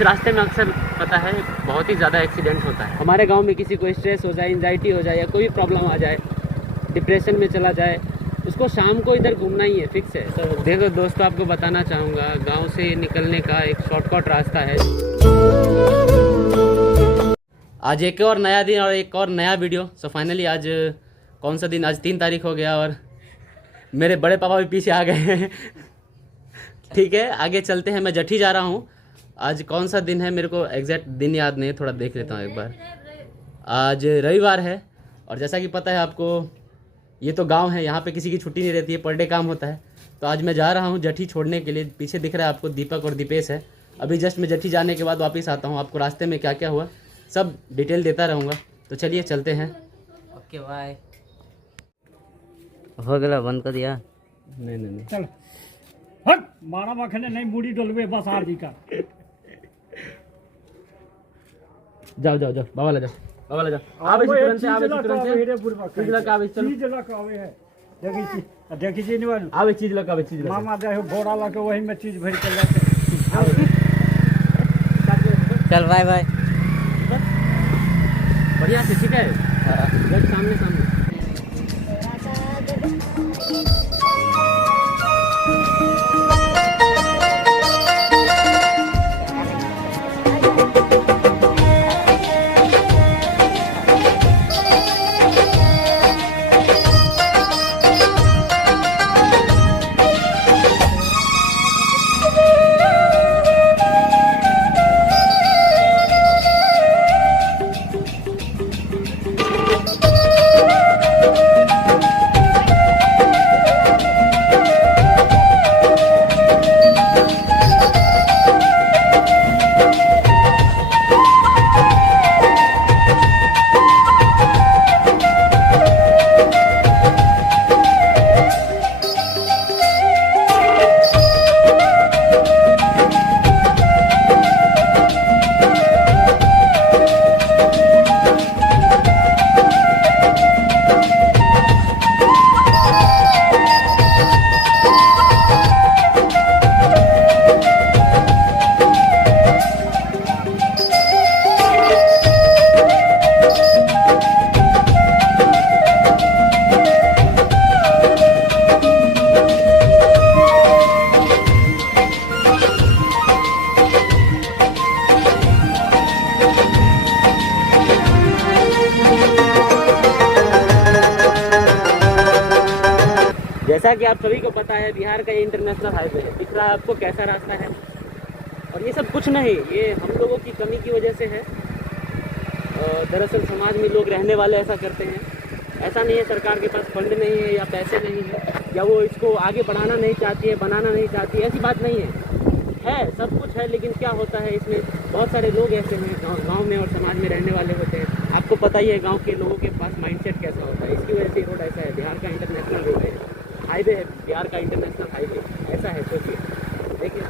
इस रास्ते में अक्सर पता है बहुत ही ज़्यादा एक्सीडेंट होता है। हमारे गांव में किसी को स्ट्रेस हो जाए, एंजाइटी हो जाए या कोई प्रॉब्लम आ जाए, डिप्रेशन में चला जाए, उसको शाम को इधर घूमना ही है, फिक्स है। तो देखो दोस्तों, आपको बताना चाहूँगा गांव से निकलने का एक शॉर्टकट रास्ता है। आज एक और नया दिन और एक और नया वीडियो। सो फाइनली आज कौन सा दिन, आज 3 तारीख हो गया और मेरे बड़े पापा भी पीछे आ गए हैं। ठीक है, आगे चलते हैं। मैं जठी जा रहा हूँ। आज कौन सा दिन है मेरे को एग्जैक्ट दिन याद नहीं है, थोड़ा देख लेता हूँ एक बार। आज रविवार है और जैसा कि पता है आपको, ये तो गांव है, यहाँ पे किसी की छुट्टी नहीं रहती है, पर डे काम होता है। तो आज मैं जा रहा हूँ जठी छोड़ने के लिए। पीछे दिख रहा है आपको दीपक और दीपेश है। अभी जस्ट मैं जठी जाने के बाद वापस आता हूँ, आपको रास्ते में क्या क्या हुआ सब डिटेल देता रहूँगा। तो चलिए चलते हैं। Okay bye. हो गया, बंद कर दिया? नहीं चल हट, मारा मखने नहीं बूढ़ी डोलवे बस आरती का। जाओ जाओ जाओ, बाबा ले जाओ, बाबा ले जाओ। आवे तुरंत से, आवे तुरंत से। चीज लगा, आवे चल, चीज लगा आवे है। देखी चीज नहीं आवे, चीज लगा, आवे चीज लगा। मामा दे घोड़ा लगा के वही में चीज भर के लेके। चल बाय बाय। बढ़िया से, ठीक है। जब सामने सामने जैसा कि आप सभी को पता है, बिहार का ये इंटरनेशनल हाईवे है। दिख रहा है आपको कैसा रास्ता है। और ये सब कुछ नहीं, ये हम लोगों की कमी की वजह से है। दरअसल समाज में लोग रहने वाले ऐसा करते हैं। ऐसा नहीं है सरकार के पास फंड नहीं है या पैसे नहीं है या वो इसको आगे बढ़ाना नहीं चाहती है, बनाना नहीं चाहती है, ऐसी बात नहीं है सब कुछ है। लेकिन क्या होता है, इसमें बहुत सारे लोग ऐसे हैं गाँव में और समाज में रहने वाले होते हैं। आपको पता ही है गाँव के लोगों के पास माइंडसेट कैसा होता है। इसकी वजह से रोड ऐसा है। बिहार का इंटरनेशनल रोड है, हाईवे है, बिहार का इंटरनेशनल हाईवे ऐसा है। सोचिए, देखिए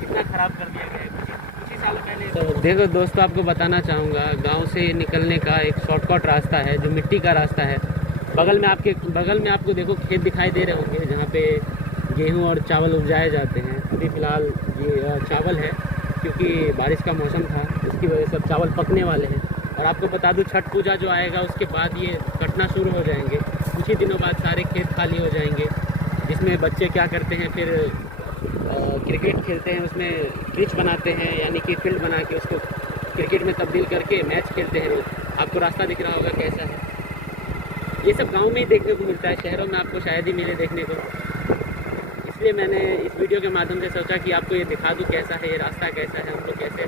कितना ख़राब कर दिया गया है कुछ ही साल पहले। तो देखो दोस्तों, आपको बताना चाहूँगा गांव से निकलने का एक शॉर्टकट रास्ता है जो मिट्टी का रास्ता है। बगल में आपको देखो खेत दिखाई दे रहे होंगे जहाँ पे गेहूँ और चावल उपजाए जाते हैं। अभी फ़िलहाल ये चावल है क्योंकि बारिश का मौसम था, इसकी वजह से सब चावल पकने वाले हैं। और आपको बता दूँ, छठ पूजा जो आएगा उसके बाद ये कटना शुरू हो जाएंगे। कुछ ही दिनों बाद सारे खेत खाली हो जाएंगे, जिसमें बच्चे क्या करते हैं फिर क्रिकेट खेलते हैं, उसमें पिच बनाते हैं, यानी कि फील्ड बना के उसको क्रिकेट में तब्दील करके मैच खेलते हैं लोग। आपको रास्ता दिख रहा होगा कैसा है। ये सब गांव में ही देखने को मिलता है, शहरों में आपको शायद ही मिले देखने को। इसलिए मैंने इस वीडियो के माध्यम से सोचा कि आपको ये दिखा दूँ कैसा है ये रास्ता, कैसा है, हम लोग कैसे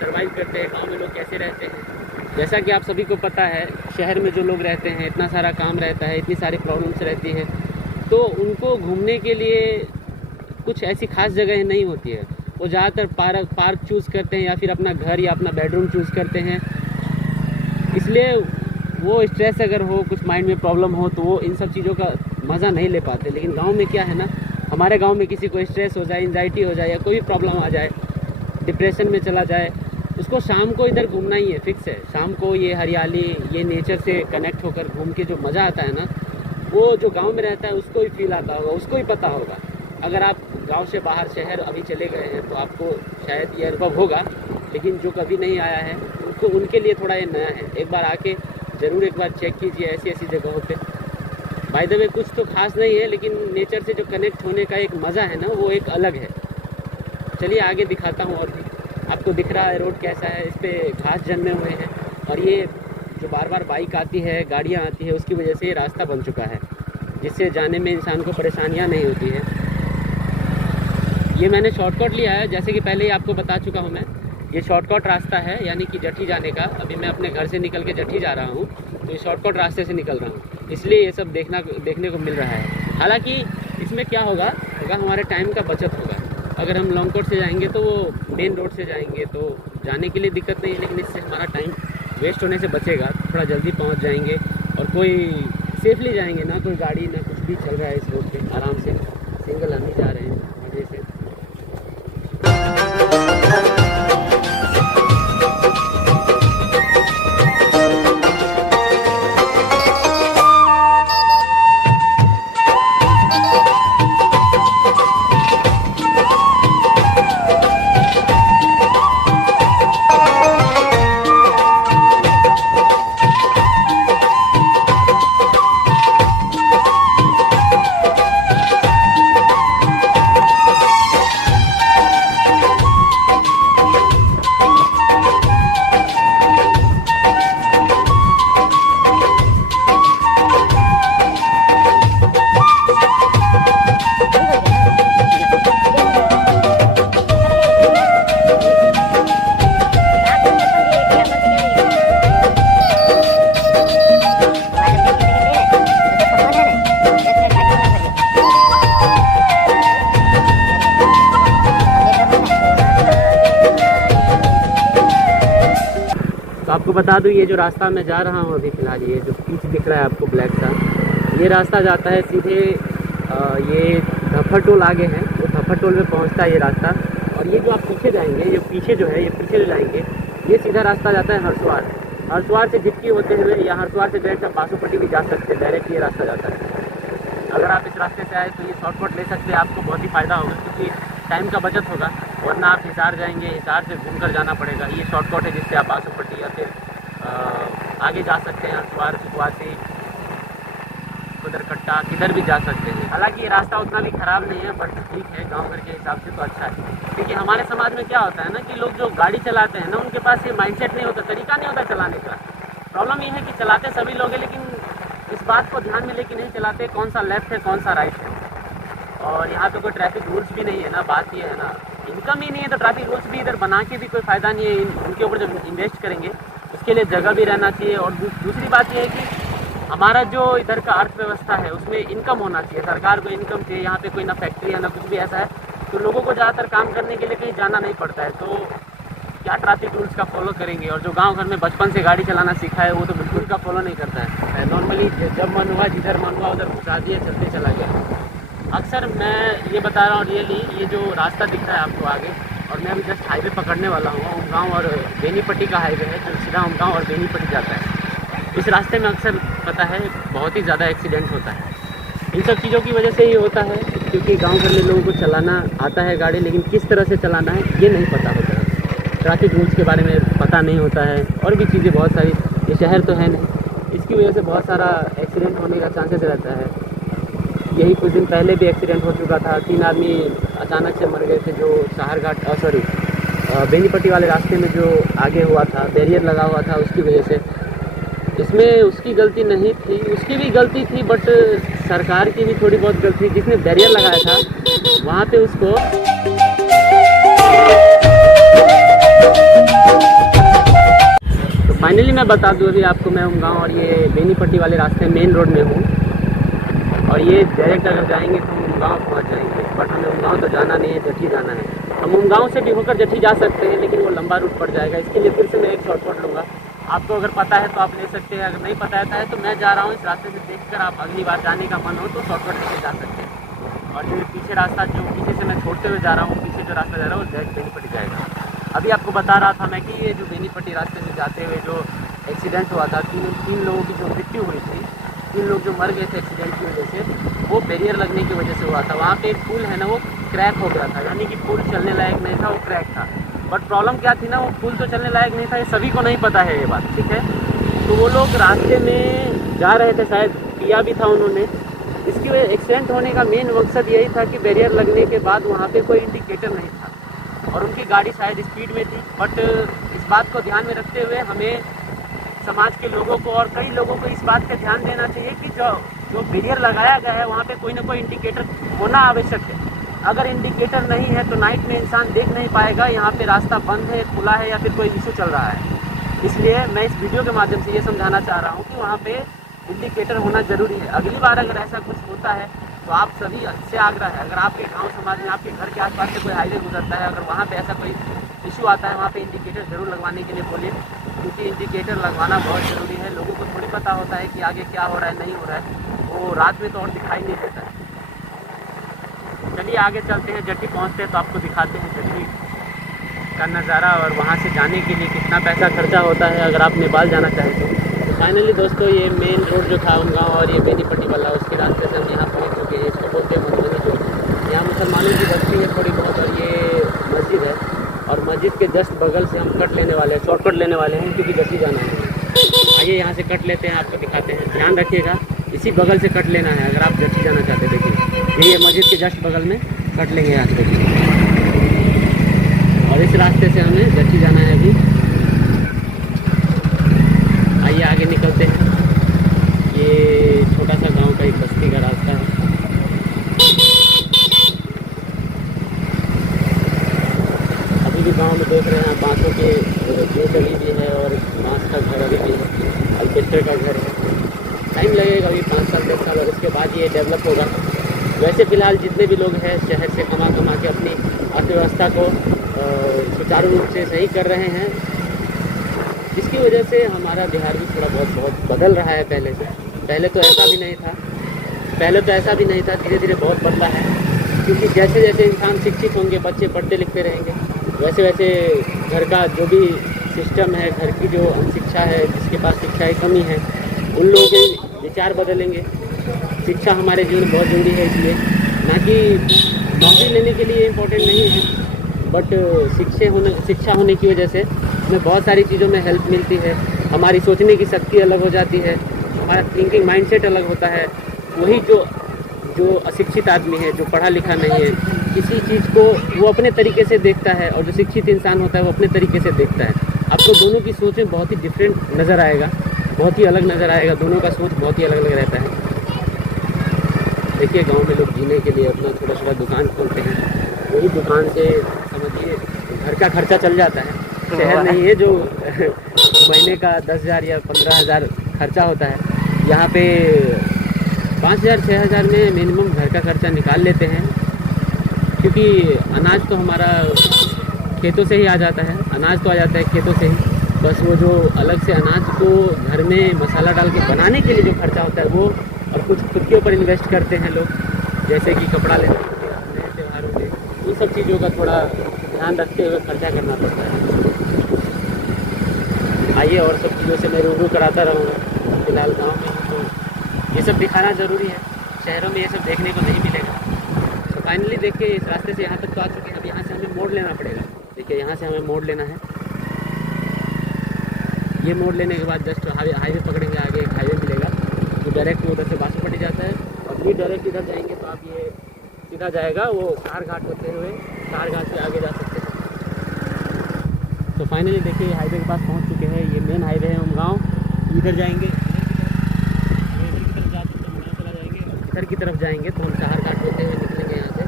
सर्वाइव करते हैं, गाँव में लोग कैसे रहते हैं। जैसा कि आप सभी को पता है, शहर में जो लोग रहते हैं इतना सारा काम रहता है, इतनी सारी प्रॉब्लम्स रहती हैं, तो उनको घूमने के लिए कुछ ऐसी खास जगह नहीं होती है। वो ज़्यादातर पार्क चूज़ करते हैं या फिर अपना घर या अपना बेडरूम चूज़ करते हैं। इसलिए वो स्ट्रेस अगर हो, कुछ माइंड में प्रॉब्लम हो, तो वो इन सब चीज़ों का मज़ा नहीं ले पाते। लेकिन गांव में क्या है ना, हमारे गांव में किसी को स्ट्रेस हो जाए, एंजाइटी हो जाए या कोई भी प्रॉब्लम आ जाए, डिप्रेशन में चला जाए, उसको शाम को इधर घूमना ही है, फिक्स है। शाम को ये हरियाली, ये नेचर से कनेक्ट होकर घूम के जो मज़ा आता है ना, वो जो गांव में रहता है उसको ही फील आता होगा, उसको ही पता होगा। अगर आप गांव से बाहर शहर अभी चले गए हैं तो आपको शायद ये अनुभव होगा, लेकिन जो कभी नहीं आया है उनके लिए थोड़ा ये नया है। एक बार आके ज़रूर एक बार चेक कीजिए ऐसी ऐसी जगहों पे। बाय द वे कुछ तो खास नहीं है, लेकिन नेचर से जो कनेक्ट होने का एक मज़ा है ना, वो एक अलग है। चलिए आगे दिखाता हूँ। और भी आपको दिख रहा है रोड कैसा है, इस पर घास जन्मे हुए हैं, और ये जो बार बार बाइक आती है, गाड़ियाँ आती है, उसकी वजह से ये रास्ता बन चुका है, जिससे जाने में इंसान को परेशानियाँ नहीं होती है। ये मैंने शॉर्टकट लिया है, जैसे कि पहले ही आपको बता चुका हूँ मैं। ये शॉर्टकट रास्ता है, यानी कि जठी जाने का। अभी मैं अपने घर से निकल के जठी जा रहा हूँ, तो ये शॉर्टकट रास्ते से निकल रहा हूँ, इसलिए ये सब देखने को मिल रहा है। हालांकि इसमें क्या होगा हमारे टाइम का बचत होगा। अगर हम लॉन्ग कट से जाएंगे तो वो मेन रोड से जाएंगे तो जाने के लिए दिक्कत नहीं है, लेकिन इससे हमारा टाइम वेस्ट होने से बचेगा। थोड़ा जल्दी पहुँच जाएंगे और कोई सेफली जाएंगे, ना कोई गाड़ी ना कुछ भी चल रहा है इस रोड पे, आराम से सिंगल हम ही जा रहे हैं मजे से। आपको बता दूं, ये जो रास्ता मैं जा रहा हूँ अभी फ़िलहाल, ये जो पीछे दिख रहा है आपको ब्लैक सा, ये रास्ता जाता है सीधे ये धफर टोल आगे है, वो धफर टोल में पहुँचता है ये रास्ता। और ये जो आप पीछे जाएंगे, ये पीछे जो है ये पीछे जो जाएंगे, ये सीधा रास्ता जाता है हरसवार। हरसवार से झिटकी होते हुए या हरसवार से डायरेक्ट आप बासोपट्टी भी जा सकते हैं, डायरेक्ट ये रास्ता जाता है। अगर आप इस रास्ते से आए तो ये शॉर्टकट ले सकते हैं, आपको बहुत ही फ़ायदा होगा, क्योंकि टाइम का बचत होगा। वरना आप हिसार जाएंगे, हिसार से घूम कर जाना पड़ेगा। ये शॉर्टकट है जिससे आप बासोपट्टी या फिर आगे जा सकते हैं, हरसवार, सुखवासी, कुदरकट्टा, किधर भी जा सकते हैं। हालांकि ये रास्ता उतना भी ख़राब नहीं है, बट ठीक है, गांव घर के हिसाब से तो अच्छा है। क्योंकि हमारे समाज में क्या होता है ना कि लोग जो गाड़ी चलाते हैं ना, उनके पास ये माइंडसेट नहीं होता, तरीका नहीं होता चलाने का। प्रॉब्लम ये है कि चलाते सभी लोग हैं, लेकिन इस बात को ध्यान में लेके नहीं चलाते कौन सा लेफ्ट है कौन सा राइट है। और यहाँ पे कोई ट्रैफिक रूल्स भी नहीं है ना, बात ये है ना, इनकम ही नहीं है तो ट्रैफिक रूल्स भी इधर बना के भी कोई फ़ायदा नहीं है। उनके ऊपर जब इन्वेस्ट करेंगे उसके लिए जगह भी रहना चाहिए। और दूसरी बात ये है कि हमारा जो इधर का अर्थव्यवस्था है उसमें इनकम होना चाहिए, सरकार को इनकम चाहिए। यहाँ पे कोई ना फैक्ट्री है ना कुछ भी ऐसा है, तो लोगों को ज़्यादातर काम करने के लिए कहीं जाना नहीं पड़ता है, तो क्या ट्रैफिक रूल्स का फॉलो करेंगे। और जो गांव घर में बचपन से गाड़ी चलाना सीखा है वो तो बिल्कुल का फॉलो नहीं करता है। नॉर्मली जब मन हुआ, जिधर मन हुआ उधर घुसा दिए, चलते चला गया। अक्सर मैं ये बता रहा हूँ रियली, ये जो रास्ता दिख रहा है आपको आगे, और मैं अभी जस्ट हाईवे पकड़ने वाला हूँ, उमगांव और बेनीपट्टी का हाईवे है जो सीधा उमगांव और बेनीपट्टी जाता है। इस रास्ते में अक्सर पता है बहुत ही ज़्यादा एक्सीडेंट होता है। इन सब चीज़ों की वजह से ये होता है क्योंकि गांव घर में लोगों को चलाना आता है गाड़ी, लेकिन किस तरह से चलाना है ये नहीं पता होता है। ट्रैफिक रूल्स के बारे में पता नहीं होता है, और भी चीज़ें बहुत सारी। ये शहर तो है नहीं, इसकी वजह से बहुत सारा एक्सीडेंट होने का चांसेस रहता है। यही कुछ दिन पहले भी एक्सीडेंट हो चुका था, 3 आदमी अचानक से मर गए थे, जो साहरघाट बेनीपट्टी वाले रास्ते में जो आगे हुआ था, बैरियर लगा हुआ था, उसकी वजह से। इसमें उसकी गलती नहीं थी, उसकी भी गलती थी, बट सरकार की भी थोड़ी बहुत गलती। जिसने बैरियर लगाया था वहाँ पे उसको तो फाइनली मैं बता दूँ, अभी आपको मैं उमगांव और ये बेनीपट्टी वाले रास्ते मेन रोड में हूँ, और ये डायरेक्ट अगर जाएंगे तो हम उमगांव पहुँच जाएंगे। बट हमें उमगांव तो जाना नहीं है, जठी जाना है। हम उमगांव से भी होकर जठी जा सकते हैं, लेकिन वो लंबा रूट पड़ जाएगा। इसके लिए फिर से मैं एक शॉर्टकट लूँगा। आपको अगर पता है तो आप ले सकते हैं, अगर नहीं पता है तो मैं जा रहा हूँ इस रास्ते से देखकर आप अगली बार जाने का मन हो तो शॉर्टकट लेके जा सकते हैं। और जो पीछे रास्ता, जो पीछे से मैं छोड़ते हुए जा रहा हूँ, पीछे जो रास्ता जा रहा है वो डायरेक्ट बेनीपट्टी जाएगा। अभी आपको बता रहा था मैं कि ये जो बेनीपट्टी रास्ते से जाते हुए जो एक्सीडेंट हुआ था, तीन लोगों की जो मृत्यु हुई थी, 3 लोग जो मर गए थे एक्सीडेंट की वजह से, वो बैरियर लगने की वजह से हुआ था। वहाँ पे एक पुल है ना, वो क्रैक हो गया था, यानी कि पुल चलने लायक नहीं था, वो क्रैक था। बट प्रॉब्लम क्या थी ना, वो पुल तो चलने लायक नहीं था, ये सभी को नहीं पता है ये बात, ठीक है। तो वो लोग रास्ते में जा रहे थे, शायद पिया भी था उन्होंने। इसकी वजह एक्सीडेंट होने का मेन मकसद यही था कि बैरियर लगने के बाद वहाँ पे कोई इंडिकेटर नहीं था और उनकी गाड़ी शायद स्पीड में थी। बट इस बात को ध्यान में रखते हुए हमें समाज के लोगों को और कई लोगों को इस बात पे ध्यान देना चाहिए कि जो बैरियर लगाया गया है वहाँ पे कोई ना कोई इंडिकेटर होना आवश्यक है। अगर इंडिकेटर नहीं है तो नाइट में इंसान देख नहीं पाएगा यहाँ पे रास्ता बंद है, खुला है या फिर कोई इशू चल रहा है। इसलिए मैं इस वीडियो के माध्यम से ये समझाना चाह रहा हूँ कि वहाँ पे इंडिकेटर होना ज़रूरी है। अगली बार अगर ऐसा कुछ होता है तो आप सभी से आग्रह है, अगर आपके गांव समाज में आपके घर के आसपास से कोई हाईवे गुजरता है, अगर वहाँ पे ऐसा कोई इशू आता है, वहाँ पे इंडिकेटर ज़रूर लगवाने के लिए बोलिए, क्योंकि इंडिकेटर लगवाना बहुत ज़रूरी है। लोगों को थोड़ी पता होता है कि आगे क्या हो रहा है, नहीं हो रहा है, वो रात में तो और दिखाई नहीं देता है। चलिए आगे चलते हैं, जट्टी पहुँचते हैं तो आपको दिखाते हैं जट्टी का नज़ारा और वहाँ से जाने के लिए कितना पैसा खर्चा होता है अगर आप नेपाल जाना चाहें तो। फाइनली दोस्तों, ये मेन रोड जो था गाँव और ये बेनीपट्टी वाला, उसके रास्ते से हम यहाँ पहुँच चुके हैं। इसको बोलते हैं मधुबनी जो, यहाँ मुसलमानों की बस्ती है थोड़ी बहुत और ये मस्जिद है। और मस्जिद के जस्ट बगल से हम कट लेने वाले हैं, शॉर्टकट लेने वाले हैं क्योंकि जट्टी जाना है। आइए यहाँ से कट लेते हैं, आपको दिखाते हैं। ध्यान रखिएगा, इसी बगल से कट लेना है अगर आप जट्टी जाना चाहते हैं। देखिए ये मस्जिद के जस्ट बगल में कट लेंगे यहाँ से, देखिए। और इस रास्ते से हमें जट्टी जाना है अभी। आइए आगे निकलते हैं। ये छोटा सा गांव का एक बस्ती का रास्ता है। अभी भी गांव में देख रहे हैं बांसों के गेट अभी भी है और बांस का घर अभी भी है, अल्बेस्टर का घर है। टाइम लगेगा अभी 5 साल 10 साल और उसके बाद ये डेवलप होगा। वैसे फ़िलहाल जितने भी लोग हैं शहर से कमा के अपनी अर्थव्यवस्था को सुचारू रूप से सही कर रहे हैं, जिसकी वजह से हमारा बिहार भी थोड़ा बहुत बदल रहा है पहले से। पहले तो ऐसा भी नहीं था, धीरे धीरे बहुत बदला है। क्योंकि जैसे जैसे इंसान शिक्षित होंगे, बच्चे पढ़ते लिखते रहेंगे, वैसे वैसे घर का जो भी सिस्टम है, घर की जो अनशिक्षा है, जिसके पास शिक्षा की कमी है, उन लोगों के विचार बदलेंगे। शिक्षा हमारे जीवन में बहुत ज़रूरी है, इसलिए ना कि नौकरी लेने के लिए इम्पोर्टेंट नहीं है, बट शिक्षा होने की वजह से हमें बहुत सारी चीज़ों में हेल्प मिलती है। हमारी सोचने की शक्ति अलग हो जाती है, हमारा थिंकिंग माइंडसेट अलग होता है। वही जो अशिक्षित आदमी है, जो पढ़ा लिखा नहीं है, किसी चीज़ को वो अपने तरीके से देखता है और जो शिक्षित इंसान होता है वो अपने तरीके से देखता है। आपको दोनों की सोच में बहुत ही डिफरेंट नज़र आएगा, बहुत ही अलग नज़र आएगा। दोनों का सोच बहुत ही अलग अलग रहता है। देखिए गांव में लोग जीने के लिए अपना छोटा छोटा दुकान खोलते हैं, वही दुकान से समझिए घर का खर्चा चल जाता है। शहर नहीं है जो महीने का 10,000 या 15,000 खर्चा होता है, यहाँ पे 5,000 6,000 में मिनिमम घर का खर्चा निकाल लेते हैं। क्योंकि अनाज तो हमारा खेतों से ही आ जाता है, अनाज तो आ जाता है खेतों से ही। बस वो जो अलग से अनाज को घर में मसाला डाल के बनाने के लिए जो खर्चा होता है वो, और कुछ खुद के ऊपर इन्वेस्ट करते हैं लोग, जैसे कि कपड़ा लेने के अपने त्योहारों के, उन सब चीज़ों का थोड़ा ध्यान रखते हुए खर्चा करना पड़ता है। आइए और सब चीज़ों से मैं रूबरू कराता रहूँगा। फिलहाल गांव में तो ये सब दिखाना ज़रूरी है, शहरों में ये सब देखने को नहीं मिलेगा। तो फाइनली देखिए इस रास्ते से यहाँ तक तो आ चुके हैं। अब यहाँ से हमें मोड़ लेना पड़ेगा। देखिए यहाँ से हमें मोड़ लेना है। ये मोड़ लेने के बाद जस्ट हाईवे पकड़ेंगे, आगे एक हाईवे मिलेगा जो डायरेक्ट उधर से बासुपट्टी जाता है, और ये डायरेक्ट इधर जाएंगे तो आप ये सीधा जाएगा वो सार घाट होते हुए, सार घाट से आगे जा सकते हैं। तो फाइनली देखिए हाईवे के पास पहुंच चुके हैं। ये मेन हाईवे है उमगांव। इधर जाएंगे, इधर की तरफ जाएंगे तो हम सार घाट होते हुए निकलेंगे यहाँ से।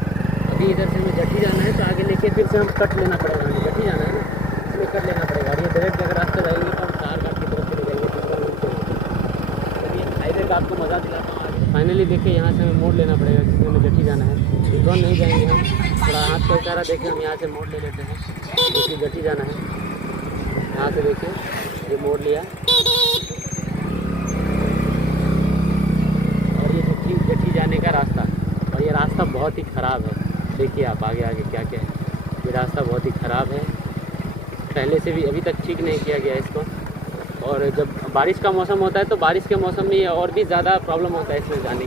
अभी इधर से हमें जट्टी जाना है, तो आगे लेके फिर से हम कट लेना पड़ेगा। हमें जट्टी जाना है ना, इसमें कट लेना पड़ेगा। और ये डायरेक्ट अगर रास्ता जाएंगे तो हम सार घाट की तरफ चले जाएंगे। चलिए हाईवे का आपको मज़ा दिलाता हूँ आगे। फाइनली देखिए यहाँ से हमें मोड़ लेना पड़ेगा, जिसमें हमें जट्टी जाना है। इधर नहीं जाएंगे हम, थोड़ा हाथ का इशारा देखिए, हम यहाँ से मोड़ ले लेते हैं, क्योंकि जट्टी जाना है। यहाँ से देखिए ये मोड़ लिया, और ये जट्टी जाने का रास्ता, और ये रास्ता बहुत ही ख़राब है। देखिए आप आगे आगे क्या क्या है। ये रास्ता बहुत ही ख़राब है, पहले से भी अभी तक ठीक नहीं किया गया इसको। और जब बारिश का मौसम होता है तो बारिश के मौसम में और भी ज़्यादा प्रॉब्लम होता है इसमें जाने